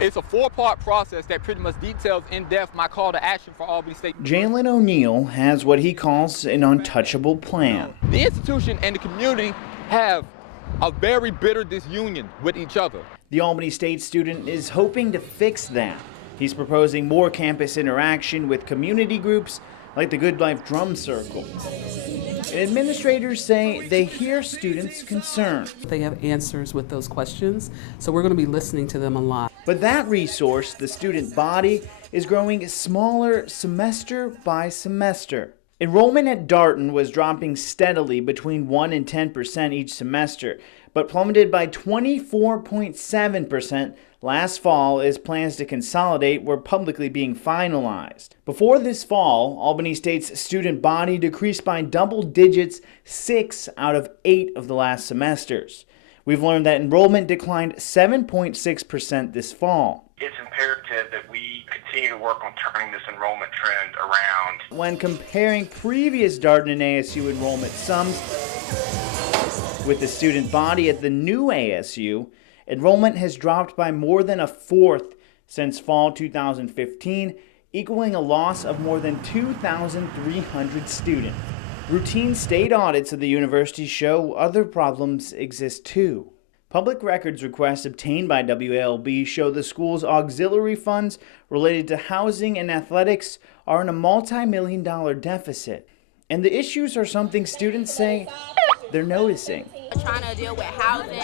It's a four-part process that pretty much details in depth my call to action for Albany State. Jalen O'Neill has what he calls an untouchable plan. The institution and the community have a very bitter disunion with each other. The Albany State student is hoping to fix that. He's proposing more campus interaction with community groups like the Good Life Drum Circle. And administrators say they hear students' concerns. They have answers with those questions, so we're going to be listening to them a lot. But that resource, the student body, is growing smaller semester by semester. Enrollment at Darton was dropping steadily between 1 and 10% each semester, but plummeted by 24.7% last fall as plans to consolidate were publicly being finalized. Before this fall, Albany State's student body decreased by double digits 6 out of 8 of the last semesters. We've learned that enrollment declined 7.6% this fall. It's imperative that we continue to work on turning this enrollment trend around. When comparing previous Darton and ASU enrollment sums with the student body at the new ASU, enrollment has dropped by more than a fourth since fall 2015, equaling a loss of more than 2,300 students. Routine state audits of the university show other problems exist too. Public records requests obtained by WALB show the school's auxiliary funds related to housing and athletics are in a multi-million-dollar deficit. And the issues are something students say they're noticing. Trying to deal with housing,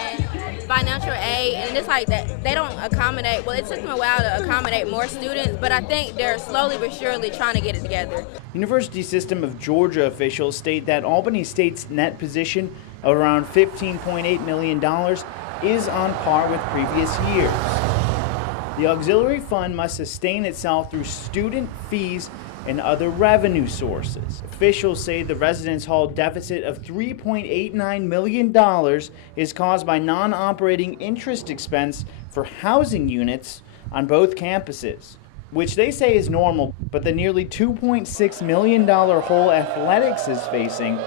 financial aid, and it's like that they don't accommodate. Well, it took them a while to accommodate more students, but I think they're slowly but surely trying to get it together. University System of Georgia officials state that Albany State's net position of around $15.8 million is on par with previous years. The auxiliary fund must sustain itself through student fees and other revenue sources. Officials say the residence hall deficit of $3.89 million is caused by non-operating interest expense for housing units on both campuses, which they say is normal, but the nearly $2.6 million hole athletics is facing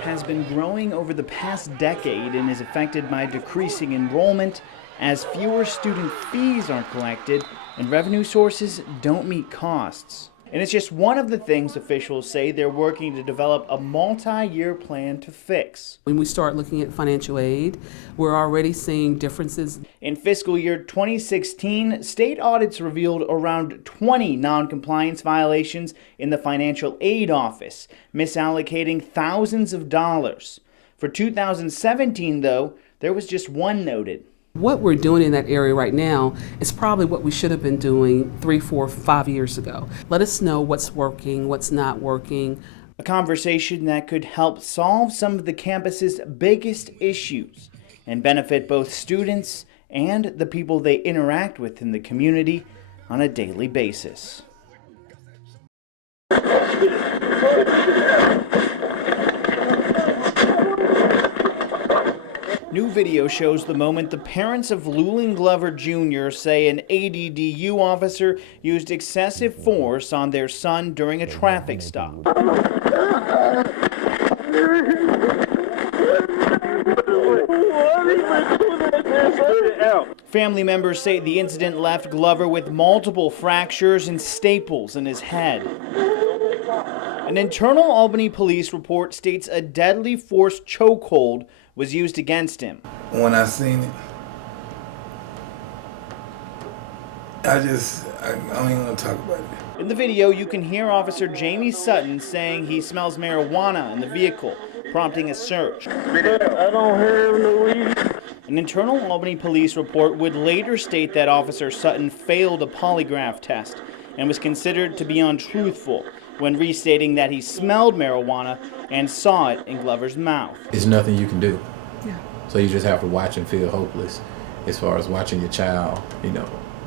has been growing over the past decade and is affected by decreasing enrollment as fewer student fees are collected and revenue sources don't meet costs. And it's just one of the things officials say they're working to develop a multi-year plan to fix. When we start looking at financial aid, we're already seeing differences. In fiscal year 2016, state audits revealed around 20 non-compliance violations in the financial aid office, misallocating thousands of dollars. For 2017, though, there was just one noted. What we're doing in that area right now is probably what we should have been doing 3, 4, 5 years ago. Let us know what's working, what's not working. A conversation that could help solve some of the campus's biggest issues and benefit both students and the people they interact with in the community on a daily basis. New video shows the moment the parents of Llewellyn Glover Jr. say an ADDU officer used excessive force on their son during a traffic stop. Family members say the incident left Glover with multiple fractures and staples in his head. An internal Albany police report states a deadly force chokehold was used against him. When I seen it, I don't even want to talk about it. In the video, you can hear Officer Jamie Sutton saying he smells marijuana in the vehicle, prompting a search. I don't have no weed. An internal Albany police report would later state that Officer Sutton failed a polygraph test and was considered to be untruthful when restating that he smelled marijuana and saw it in Glover's mouth. There's nothing you can do. Yeah. So you just have to watch and feel hopeless as far as watching your child,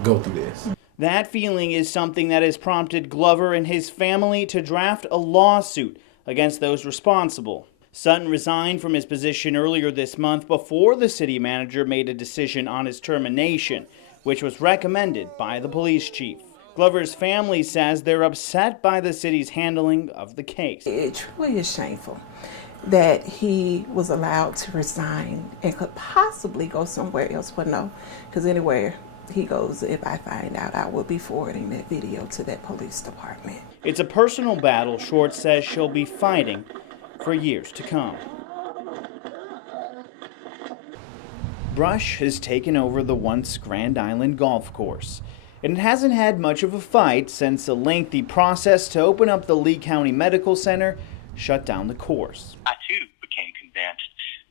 go through this. That feeling is something that has prompted Glover and his family to draft a lawsuit against those responsible. Sutton resigned from his position earlier this month before the city manager made a decision on his termination, which was recommended by the police chief. Glover's family says they're upset by the city's handling of the case. It truly is shameful that he was allowed to resign and could possibly go somewhere else, but no, because anywhere He goes, if I find out, I will be forwarding that video to that police department. It's a personal battle Short says she'll be fighting for years to come. Brush has taken over the once Grand Island golf course, and it hasn't had much of a fight since a lengthy process to open up the Lee County Medical Center shut down the course. I too became convinced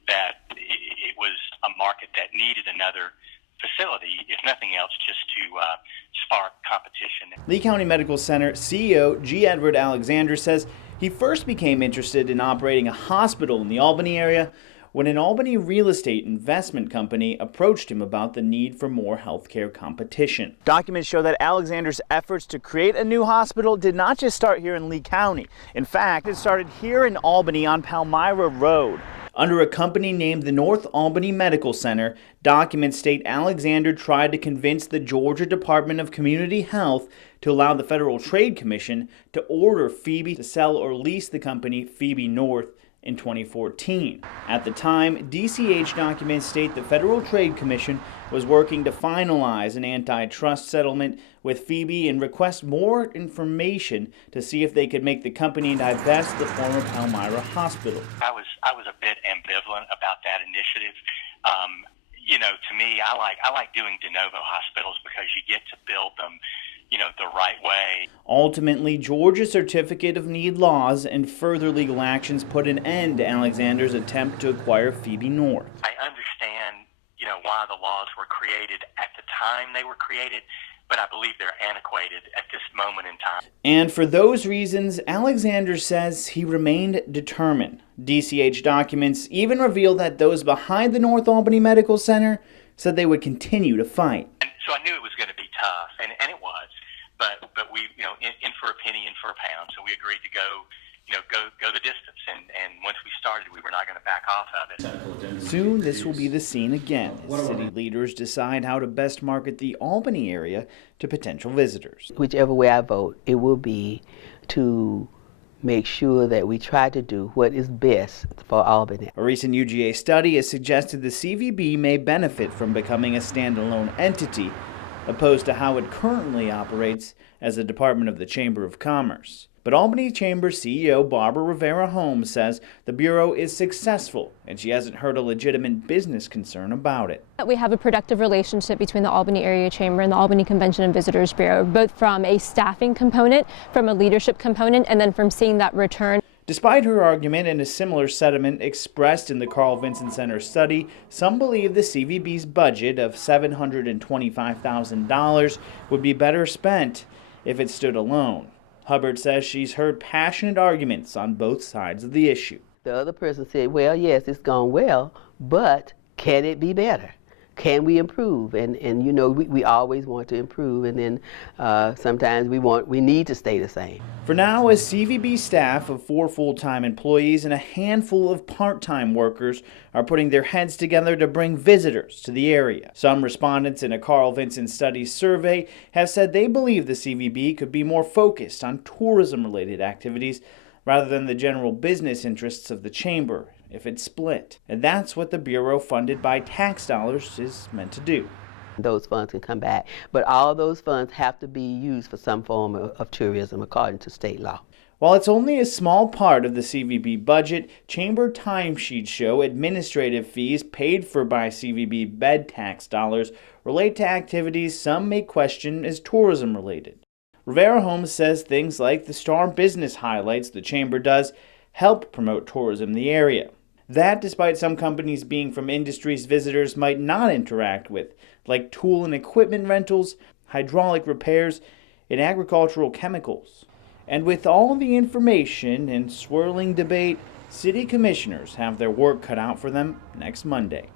that it was a market that needed another facility, if nothing else, just to spark competition. Lee County Medical Center CEO G. Edward Alexander says he first became interested in operating a hospital in the Albany area when an Albany real estate investment company approached him about the need for more healthcare competition. Documents show that Alexander's efforts to create a new hospital did not just start here in Lee County. In fact, it started here in Albany on Palmyra Road. Under a company named the North Albany Medical Center, documents state Alexander tried to convince the Georgia Department of Community Health to allow the Federal Trade Commission to order Phoebe to sell or lease the company Phoebe North in 2014. At the time, DCH documents state the Federal Trade Commission was working to finalize an antitrust settlement with Phoebe and request more information to see if they could make the company divest the former Palmyra Hospital. I was a bit ambivalent about that initiative. To me, I like doing de novo hospitals because you get to build them the right way. Ultimately, Georgia's Certificate of Need laws and further legal actions put an end to Alexander's attempt to acquire Phoebe North. I understand, why the laws were created at the time they were created, but I believe they're antiquated at this moment in time. And for those reasons, Alexander says he remained determined. DCH documents even reveal that those behind the North Albany Medical Center said they would continue to fight. And so I knew it was going to be tough, and it was. But we, in for a penny, in for a pound. So we agreed to go the distance. And once we started, we were not going to back off of it. Soon, this will be the scene again. City leaders decide how to best market the Albany area to potential visitors. Whichever way I vote, it will be to make sure that we try to do what is best for Albany. A recent UGA study has suggested the CVB may benefit from becoming a standalone entity, opposed to how it currently operates as a department of the Chamber of Commerce. But Albany Chamber CEO Barbara Rivera Holmes says the Bureau is successful, and she hasn't heard a legitimate business concern about it. We have a productive relationship between the Albany Area Chamber and the Albany Convention and Visitors Bureau, both from a staffing component, from a leadership component, and then from seeing that return. Despite her argument and a similar sentiment expressed in the Carl Vinson Center study, some believe the CVB's budget of $725,000 would be better spent if it stood alone. Hubbard says she's heard passionate arguments on both sides of the issue. The other person said, well, yes, it's gone well, but can it be better? Can we improve? And we always want to improve, and then sometimes we need to stay the same. For now, a CVB staff of 4 full-time employees and a handful of part-time workers are putting their heads together to bring visitors to the area. Some respondents in a Carl Vinson Studies survey have said they believe the CVB could be more focused on tourism-related activities rather than the general business interests of the chamber if it's split. And that's what the Bureau, funded by tax dollars, is meant to do. Those funds can come back, but all those funds have to be used for some form of tourism according to state law. While it's only a small part of the CVB budget, chamber timesheets show administrative fees paid for by CVB bed tax dollars relate to activities some may question as tourism related. Rivera Holmes says things like the Star Business highlights the chamber does help promote tourism in the area. That despite some companies being from industries visitors might not interact with, like tool and equipment rentals, hydraulic repairs, and agricultural chemicals. And with all the information and swirling debate, city commissioners have their work cut out for them next Monday.